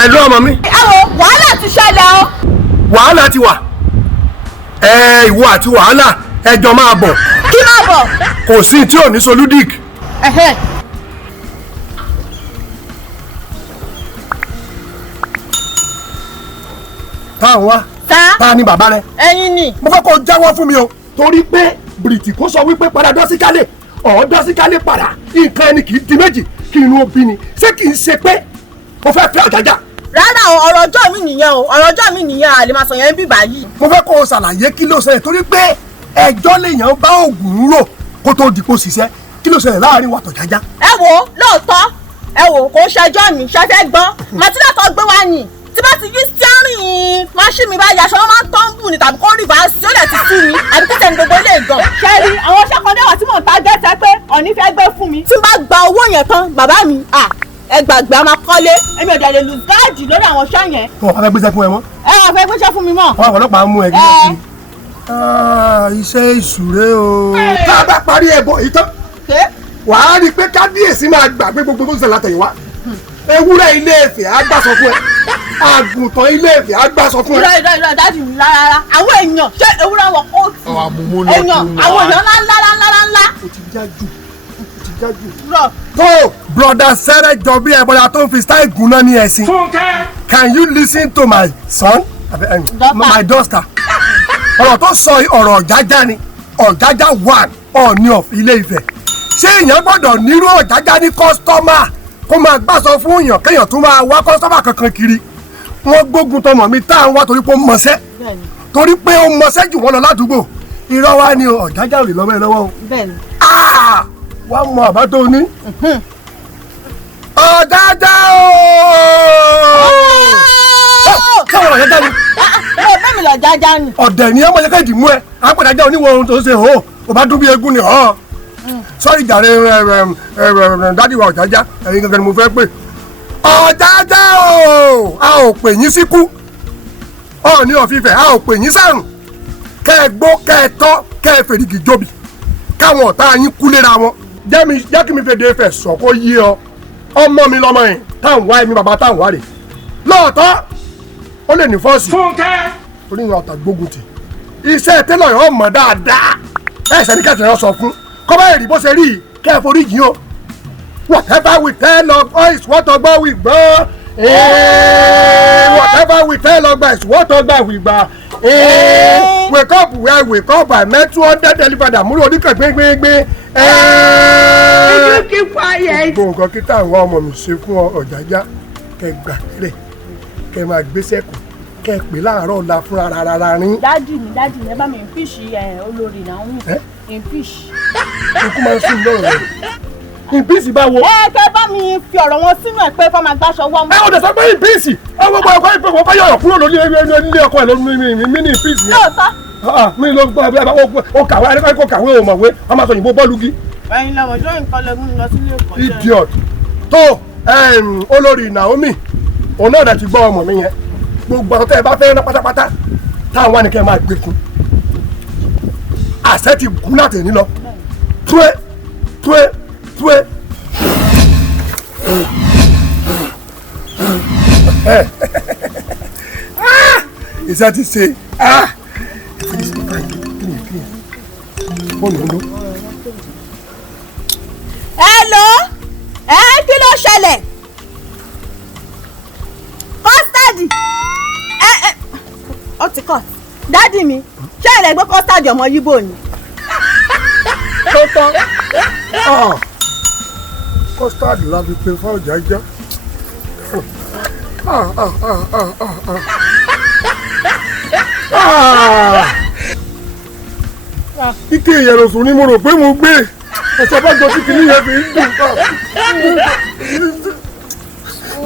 pẹ̀lú ọmọ mi. ẹ wo wàhálà ti ṣẹlẹ̀ o. wàhálà ti wà. Ìwọ àti wàhálà ẹjọ́ máa bọ̀. kí máa bọ̀. kò sí tí ò ní soludic. TANWA. ta ni bàbá rẹ. ẹ̀yin ni. mo fẹ́ kó jáwọ́ fún mi o torí pé bìrìtì kò sọ wípé padà dọ́síkálẹ̀ dọ́síkálẹ̀ padà nǹkan ẹni kì í di méjì kí inú bí ni ṣé kì í ṣe pé o fẹ́ fẹ́ Ọ̀jájá. rárá o ọ̀rọ̀ ọjọ́ mi nìyẹn o ọ̀rọ̀ ọjọ́ mi nìyẹn àlè máa sọ yẹn bí báyìí. mo fẹ́ kó o ṣàlàyé kí ló ṣẹlẹ̀ torí pé ẹjọ́ lèèyàn bá oògùn rò kó tó dìpọ̀ ṣiṣẹ́ kí ló ṣẹlẹ̀ láàrin wa t'Ọ̀jájá. ẹ wo lóòótọ́ ẹ wò kò ṣẹjọ́ mi ṣẹfẹ́ gbọ́ màtílẹ̀ tó gbé wá nì tí bá ti yí steering máṣí mi báyìí aṣọ wọn máa ń tọ́ǹbù ni tàbí kó rìvásì ó lè ti sú mi àbí kí tẹ̀mí gbogbo ilé gan. ṣẹ́rí àwọn iṣẹ́ kan dẹ́wà tí mò ń ta gẹ́tẹ́ pé ọ̀ní fẹ́ gbé fún mi. tí n bá gba owó yẹn tán bàbá mi ẹ gbàgbé a máa kọ́lé èmi ò dẹ̀ lè lù gáàjì lórí àwọn iṣẹ́ yẹn. wọn fẹ́ gbéṣẹ́ fún ẹ mọ́. ẹ fẹ́ gbéṣẹ́ fún mi mọ́. àwọn ọlọ́pàá mú ẹ gíga sí iṣẹ́ ìṣúré o. tá a bá parí ẹbọ yìí tán wàá rí i pé kábíyèsí máa gbàgbé gbogbo tó ń ṣẹlẹ̀ látẹ̀yìnwá ewúrẹ́ Ilé Ifẹ̀ á gbàsọ fún ẹ àgùntàn Ilé Ifẹ̀ á gbàsọ fún ẹ. ìrọ̀ dájú mi rárá àwọn èèyàn ṣé ewúrẹ́ wọ kóòtù èèyàn àwọn èèyàn ńlá. o ti jájú tó broda sẹ́rẹ̀ jọ bí ẹ̀bọ̀dà tó ń fi style gùn náà ní ẹ̀sìn. Can you listen to my son my daughter ọ̀rọ̀ tó sọ ọ̀rọ̀ Ọ̀jájá ni Ọ̀jájá one Ọọ̀ni of Ilé Ifẹ̀ ṣé èèyàn gbọ́dọ̀ nírú Ọ̀jájá ní kọ́sítọ́mà kó máa gbàsọ fún èèyàn kéèyàn tún máa wá kọ́sítọ́mà kankan kiri wọ́n gbógun tọmọ mi TANWA torí pé ó mọṣẹ́ torí pé ó mọṣẹ́ jù wọ́n lọ ládùúgbò irọ́ wa ni Ọ̀jájá ò lè lọ́wọ́ ẹ lọ́wọ́ o wá mọ àbá tó ní. Ọ̀jájá o. káwọn Ọ̀jájá ni. bẹ́ẹ̀ mi l'Ọ̀jájá ni. ọ̀dẹ̀ ni ọmọ yẹn ká ìdì mú ẹ àpàdájá oníwọ̀ ohun tó ṣe o ò bá dún bí eégún ni sọ́ọ̀rì jàre dádì wa Ọ̀jájá ẹ̀yin gangan ni mo fẹ́ pè. Ọ̀jájá o a ò pè yín síkú Ọọ̀ni of Ifẹ̀ a ò pè yín sàrùn kẹ́ ẹ gbó kẹ́ ẹ tọ́ kẹ́ ẹ fèrègì jóbi káwọn ọ̀tá yín kú léra wọn jẹ́ kí mi fèdè Ifẹ̀ sọ kó yé ọ ọmọ mi lọmọ yẹn TANWA èmi bàbá TANWA rè lóòótọ́ ó lè ní fọ́ọ̀sì oníyàn ọ̀tà gbógun tì iṣẹ́ tẹ́lọ̀ yẹn ọmọ dáadáa ẹ̀sẹ̀ ní kẹsàn-án sọ fún kọ́bá èrì bó ṣe rí i kẹ́ ẹ forí yìí o whatever we tell ọgbọ́n is what ọgbọ́n we gbọ́ whatever we tell ọgbọ́n is what ọgbọ́n we gbà wake up where wake up I met 200 delivered àmúlò oníkan gbéngbéngbé. gbogbo nǹkan kí TANWA ọmọ mi ṣe fún Ọ̀jájá kẹ gbà rẹ kẹ máa gbéṣẹ́ kù kẹ pè láàárọ̀ ọ̀la fúnra rárá rín. dájú mi ẹ bá mi fíṣì olórí náà ń fíṣì. ikú máa ń sún lọ́rọ̀ rẹ̀ ìbíìsì bá wo. kẹ bá mi fi ọ̀rọ̀ wọn sínú ẹ̀ pé fọ́ máa gbáṣọ wọ́n mú. ò dẹ̀ sọ pé ìbíìsì gbogbo ọkọ ìpè wọn bá yọ̀rọ̀ kúrò lórí ilé ọkọ ẹ̀ lórí mi ní ìbíìsì yẹn. lóòótọ́. mi ló gbọ́ ó kàwé adékọ́ kó kàwé ò mọ̀wé wọ́n máa sọ òyìnbó bọ́ọ̀lù gí. ẹ̀yin lọ́wọ́ ìjọ nǹkan lè mú mi lọ sílé ẹ̀kọ́. idiot tó olórí Naomi òun náà dẹ̀ ti gbọ́ ọmọ mi yẹn gbogbo àwọn tẹ́ ẹ bá fẹ́ rán pátápátá TANWA ni kẹ́ ẹ máa gbé fún àṣẹ ti gún láti ní lọ túwé. iṣẹ́ ti ṣe hello kí ló ṣẹlẹ̀ kọ́sítàdì ó ti kọ́ dádì mi ṣé ẹ̀rẹ̀ gbé kọ́sítàdì ọmọ yíbò ni. tó tán. kọ́sítàdì la fi pe fún Ọ̀jájá. ike ìyẹ̀rọ̀sùn ni mo rò pé mo gbé ẹ̀sẹ̀ bá jọ sí kìíní yẹn fi ń dùn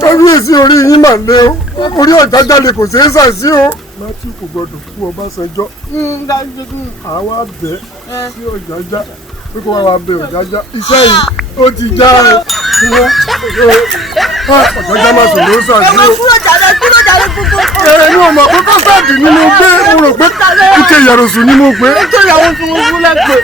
kábíyèsí orí yín mà lé o orí Ọ̀jájá lè kò ṣeé ṣàṣì o. Matthew kò gbọdọ̀ fún Ọbásanjọ́ àwa bẹ̀ sí Ọ̀jájá pé kó wá bẹ̀ Ọ̀jájá iṣẹ́ yìí ó ti já Ọ̀jájá má sùn ló ṣàṣì o. kúrò jàre gbogbo. Ní ọmọ pé kọ́sàdì ni mo gbé mo rò pé ike ìyẹ̀rọ̀sùn ni mo gbé. nítorí àwọn tí mo fún lẹ́pẹ́.